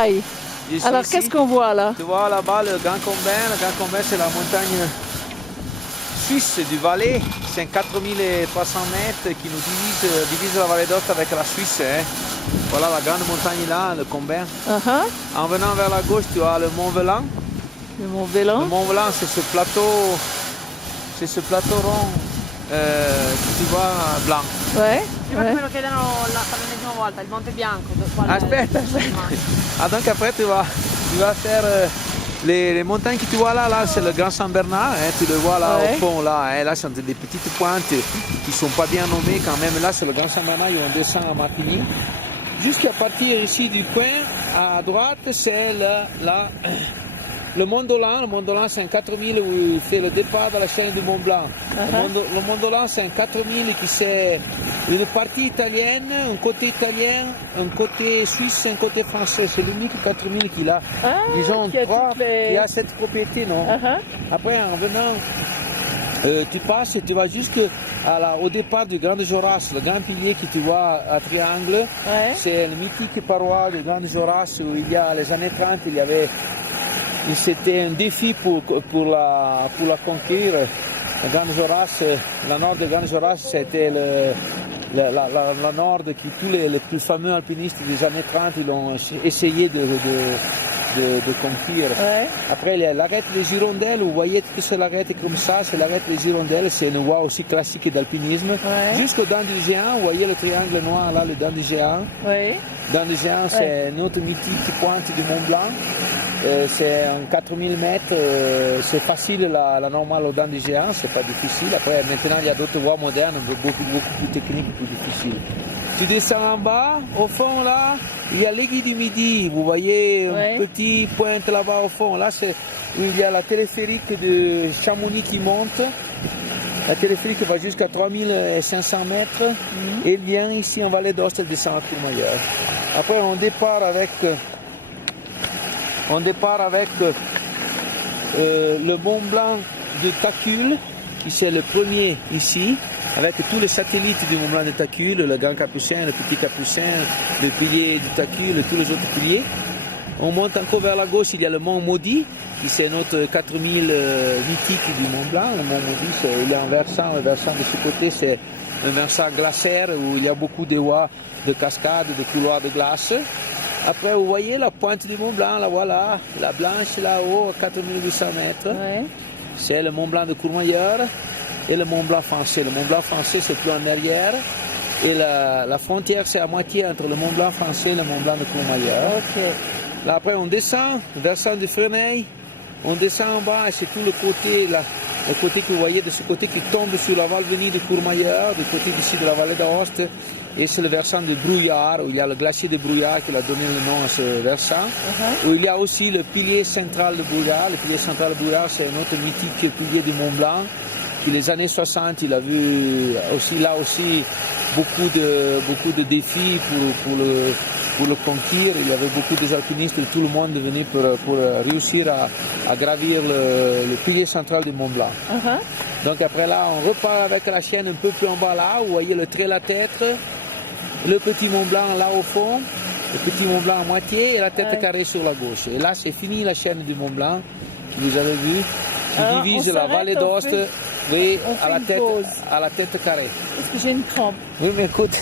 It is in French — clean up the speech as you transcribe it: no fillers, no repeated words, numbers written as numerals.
Aïe. Alors, qu'est-ce qu'on voit là? Tu vois là-bas le Grand Combin. Le Grand Combin, c'est la montagne suisse du Valais. C'est 4300 mètres qui nous divise la vallée d'Aoste avec la Suisse. Hein. Voilà la grande montagne là, le Combin. En venant vers la gauche, tu as le Mont Velan. Le Mont Velan. Le Mont Velan, c'est ce plateau rond que tu vois blanc. Ouais. Prima che me lo chiedono per l'ennesima volta, il Monte Bianco. Aspetta. Ah, donc après tu vas faire les montagnes que tu vois là c'est le Grand Saint-Bernard, hein, tu le vois là au fond là, hein, là c'est des petites pointes qui sont pas bien nommées quand même, là c'est le Grand Saint-Bernard et on descend à Martigny. Jusqu'à partir ici du coin, à droite c'est le Mont Dolent. Le Mont Dolent, c'est un 4000 où il fait le départ de la chaîne du Mont Blanc. Le Mont Dolent, c'est un 4000 qui c'est une partie italienne, un côté italien, un côté suisse, un côté français. C'est l'unique 4000 qu'il a. Disons, qui a cette propriété, non? Après, en venant, tu passes et tu vas au départ du Grand Joras, le grand pilier que tu vois à triangle. C'est le mythique paroi du Grand Joras où il y a les années 30, c'était un défi pour la conquérir. Le Grand Joras, la nord du Grand Joras, c'était la nord qui tous les plus fameux alpinistes des années 30 ils ont essayé de conquérir. Après, l'arête des Hirondelles, vous voyez que c'est l'arête comme ça, c'est l'arête des Hirondelles, c'est une voie aussi classique d'alpinisme. Jusqu'au dent du géant, vous voyez le triangle noir là, le dent du géant. Dent du géant, c'est une autre mythique pointe du Mont Blanc. C'est en 4000 mètres, c'est facile la normale au dents du géant, c'est pas difficile. Après, maintenant, il y a d'autres voies modernes, beaucoup plus techniques, plus difficiles. Tu descends en bas, au fond là, il y a l'aiguille du Midi. Vous voyez une petite pointe là-bas au fond. Là, c'est où il y a la téléphérique de Chamonix qui monte. La téléphérique va jusqu'à 3500 mètres et vient ici en Vallée d'Aoste et descend à Courmayeur. Après, on départ avec le Mont Blanc de Tacul, qui c'est le premier ici, avec tous les satellites du Mont Blanc de Tacul, le Grand Capucin, le Petit Capucin, le pilier du Tacul et tous les autres piliers. On monte encore vers la gauche, il y a le Mont Maudit, qui c'est notre 4000 mythique du Mont Blanc. Le Mont Maudit, il y a un versant, le versant de ce côté, c'est un versant glaciaire où il y a beaucoup de voies de cascades, de couloirs de glace. Après, vous voyez la pointe du Mont Blanc, là, voilà, la blanche là-haut, à 4800 mètres. C'est le Mont Blanc de Courmayeur et le Mont Blanc français. Le Mont Blanc français, c'est plus en arrière. Et la frontière, c'est à moitié entre le Mont Blanc français et le Mont Blanc de Courmayeur. Là, après, on descend, versant de Fresneil. On descend en bas et c'est tout le côté, là, le côté que vous voyez, de ce côté qui tombe sur la Valvenie de Courmayeur, du côté d'ici de la vallée d'Aoste. Et c'est le versant de Brouillard, où il y a le glacier de Brouillard qui a donné le nom à ce versant. Où il y a aussi le pilier central de Brouillard. Le pilier central de Brouillard, c'est un autre mythique pilier du Mont Blanc. Qui les années 60, il a vu aussi beaucoup de défis pour le conquérir. Il y avait beaucoup d'alpinistes et tout le monde venait pour réussir à gravir le pilier central du Mont Blanc. Donc après là, on repart avec la chaîne un peu plus en bas là, vous voyez le trait la tête, le petit Mont Blanc là au fond, le petit Mont Blanc à moitié et la tête carrée sur la gauche. Et là, c'est fini la chaîne du Mont Blanc, vous avez vu, qui divise la vallée d'Aoste à la tête carrée. Parce que j'ai une crampe. Oui, mais écoute...